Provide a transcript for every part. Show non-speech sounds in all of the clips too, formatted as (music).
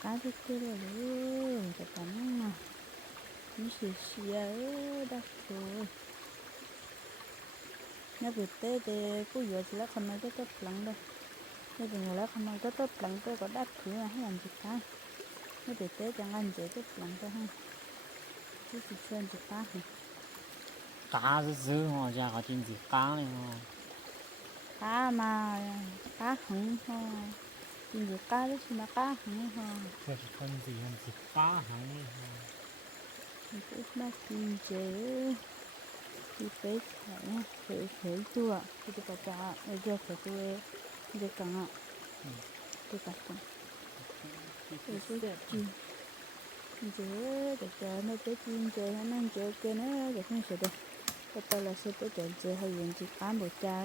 cái 까짓대로를 잡다는 미시시야 다소 nhà bị tê để cô vừa là không ai cho lắng đâu nhà vừa người là không ai cho lắng tôi có đắt thứ là hay làm chị ta nhà bị tê chẳng ăn dễ tốt lắng tôi ha chứ chỉ xem gì ta hả cá rất dữ họ ra có chuyện gì cá này họ cá mà cá hứng thôi gì cá đó xin cá hàng ha thật con gì hàng gì cá hàng ha cũng mà kinh chế thì phải hàng phải phải tua thì cái cá bây giờ phải tua giờ càng ạ tôi cắt con tôi sẽ đẹp chứ giờ cái cá nó cái kinh chế nó ăn cái nó cái không sợ đâu cái tao là sẽ tới chế hay gì cá bột chả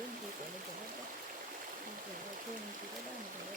이런 식으로 느내도 하고 이제 좋은 집을 하는 거예요.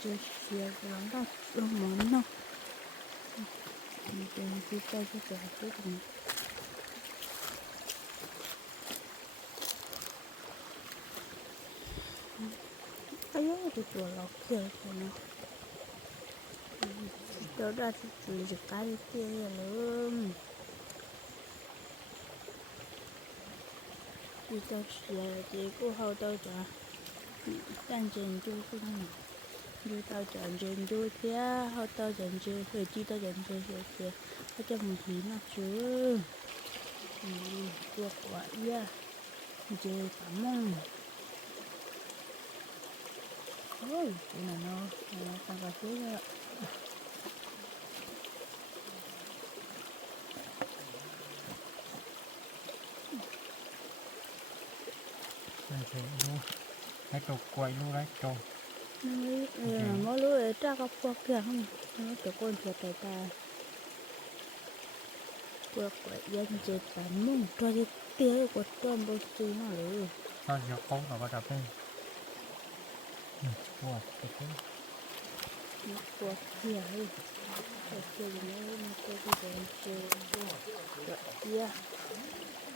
就是要这样到出门了。你等一下再去找这个。哎呦，这多老漂亮了！到那去住就干净了。你到起来，结果好到家，嗯，但见就是你。như tao chọn chuyện vui thế họ tao chọn chuyện rồi chi tao chọn chuyện rồi kìa họ cho mình chỉ nó chứ cuộc quả ya chơi cảm mông. ôi cái này nó nó tao vào phía rồi Hãy subscribe cho kênh Ghiền Mì Gõ Để không bỏ lỡ những video hấp dẫn ไม่รู้เลยจ้าก็พวกเกล่อขางในแล้วตะโกนเกลือไตตาพวกวยันเจ็บปานมุ่งตัวจะเตี้ยกว่าต้นบกซีน่าเลยน่าจะโค้งกับว่าดับเองปวดตัโกนปวดเกลือเลยปวเกลือไม่ไม่ตัวที่โดนเจอปวดเกลย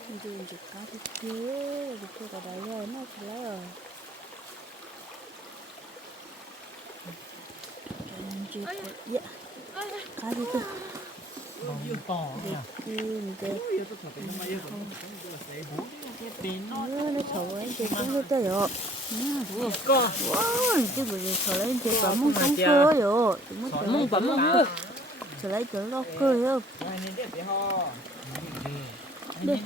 อดูดิครับเก่ือดูตัวกระไดเลยน่าจะแล้วจุดเยอะขาดีขึ้นดีขึ้นเด็กเออในเขาไว้เด็กก็รู้ตัวอยู่ว้าวจุดบริสุทธิ์เลยเด็กแบบมุ่งตร่ตัวอยู่มุ่งตรงมุ่งแบบมุ่งจะไล่ตัวล็อบเกอร์อยู่เด็ก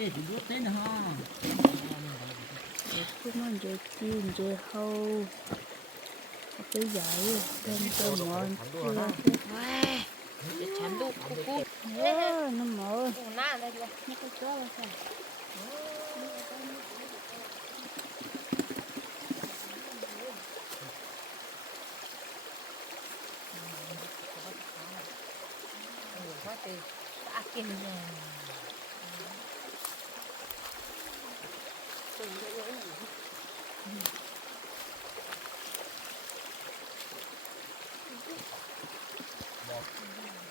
คุณมันจะกินจะเข้า tự dậy tên tôi mượn chán đủ cú cú nó mượn nhắc cái chó lên xem Hãy subscribe cho kênh Ghiền Mì Gõ à, Để không bỏ lỡ những video hấp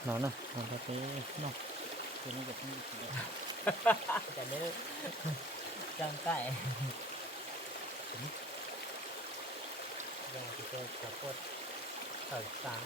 นอนนะนอนไปเนอะคืนนี่จะต้องดีกันจะเลอดจังไกล้ยังจะจะปับวดต่อยสาง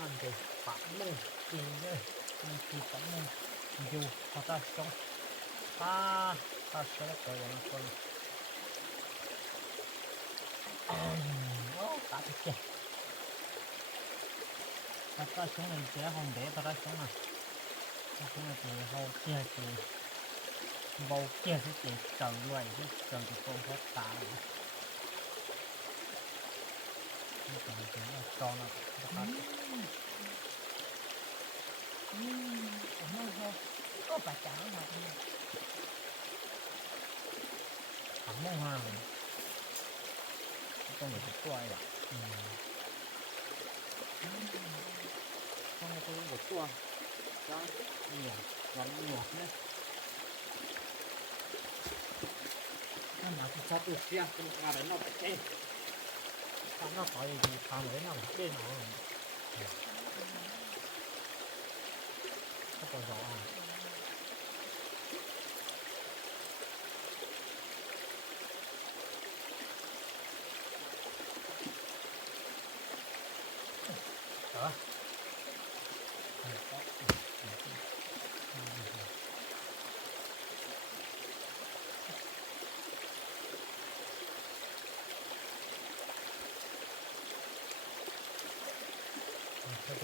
มันจะฝังเลยจิงเลยมันตีปังเลยอยู่พอตาสองตาตาเสร็จไปแล้วคนโอ้ตาเจ็บพอตาสองเลยเจ้าของเด็กพอตาสองอ่ะพอตาสองเลเขาเจ็บจริงเบาเจ็บที่เจ็บจังด้วยที่จังจะโกงพอตาเลยจองนะครับอืมผมไม่ก็ประจานมากี่นี่ผมไม่ห่างต้องเหลือตัวอ่ะต้องตัวหมดตัวจ้าเหนียวหมานเหนียวนะ那马上差不น这样，跟我们ะ边弄不看那花园里看热闹，热闹。那个啥。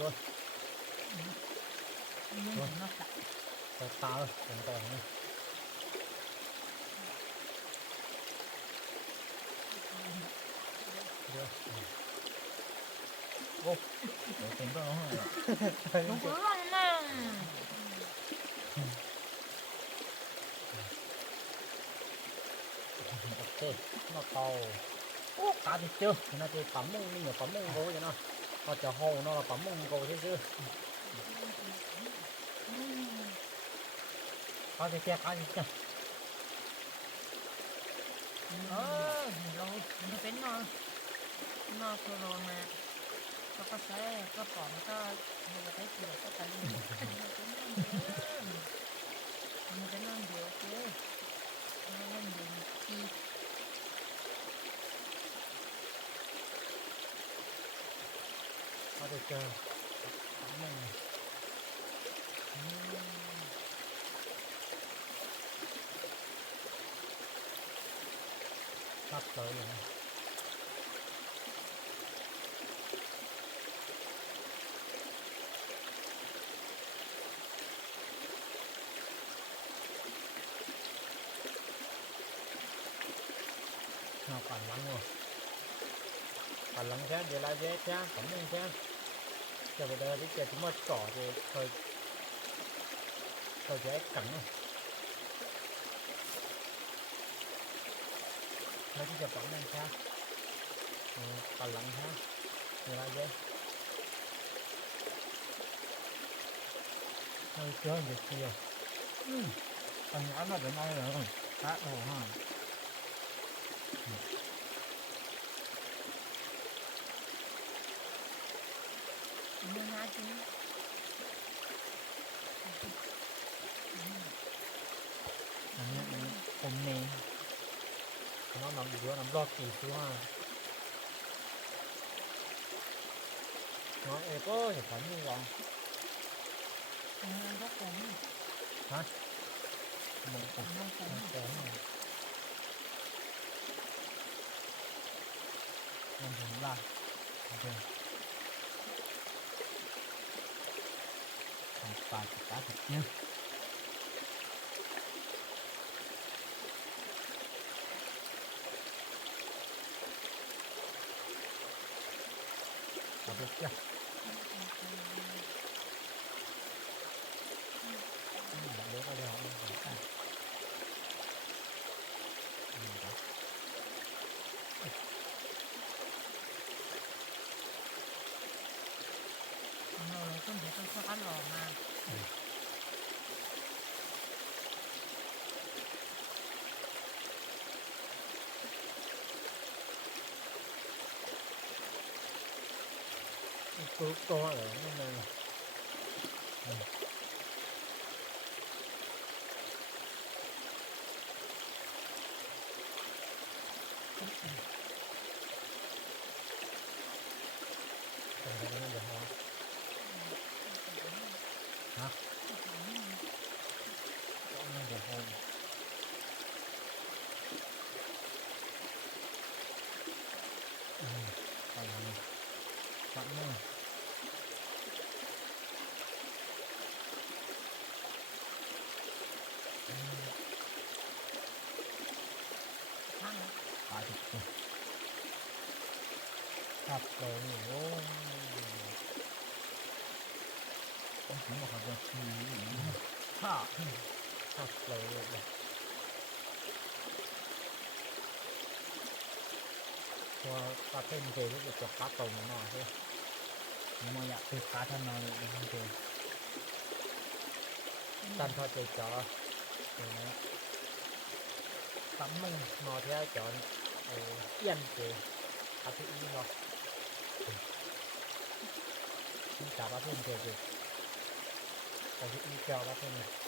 thôi thôi tao tao rồi đừng tao nữa ô để tìm tao nó (laughs) rồi đúng rồi nè ok nó to cá thì chưa nó thì tắm lên mình tắm lên vô vậy nó ก็จะโหเนาะเราปั๊มมุงโกซื้อเขาจะแก้เขาจะเออเรามันเป็นนอนนอนตัวโลนาก็ก็ใช้ก็ปอมก็มันก็ใช้เกลือก็ใช้เะลึอมันเป็นนอนเดียวเจ้มันเป็นนอนเดียวที่ có thể chờ sắp tới rồi nó còn lắm rồi còn lắm khác giờ là dễ cha cảm ơn cha จะไปเดินที่เจ็ดมอดก่อจะเคยเคยจะเอ็กตังแล้วที่จะปล่อยนั่งแค่ปั่นหลังฮะมีอะไรเยอะเออเจอเด็กเชียวอืมปัญนา้ม่เป็นไรหรอฮะโอ้ฮะอันนี้อันนี้ผมเอง์ผมว่าน้ำอีกว่าน้ำรอบกี่ตัวน้องเอ๋ก็เห็นผมนี่หรอผนมันก็ผมฮะมันผมมันผมมันผมล่ะโอเค vài cục cá thịt nha Đó được chưa? Đó được chưa? không thể không có lò mà 都到哪里？นะผมบอกว่าชี้าข้าเลยพอตาเต้นเคยูกจะพัดตรงนอนใช่ไหมอยากติดขาท่านนอนเคยตันทอดใจจออย่างนี้ตั้มมึงนอนแท้จอเออเอี้ยนเจยอาทิตย์นี้เนาะจับอาเพิ่มเกยแต่ที่มีแก้ววัดเท่านัน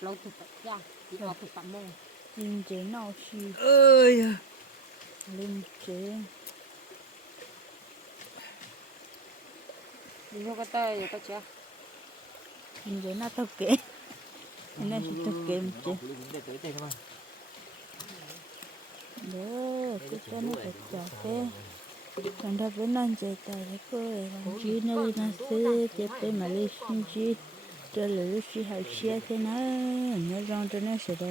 lâu tụt ra thì họ tụt linh chế nào chi ơi linh chế đi vô cái tay rồi cái chưa linh chế nó thật kệ nó chỉ thật một chế đó cái con nó thật chả kệ còn đâu vẫn đang chạy tay cái cô này làm chi nó đi nó cái tiếp mà lên xin chi 这里是海鲜的呢，你让着那些的。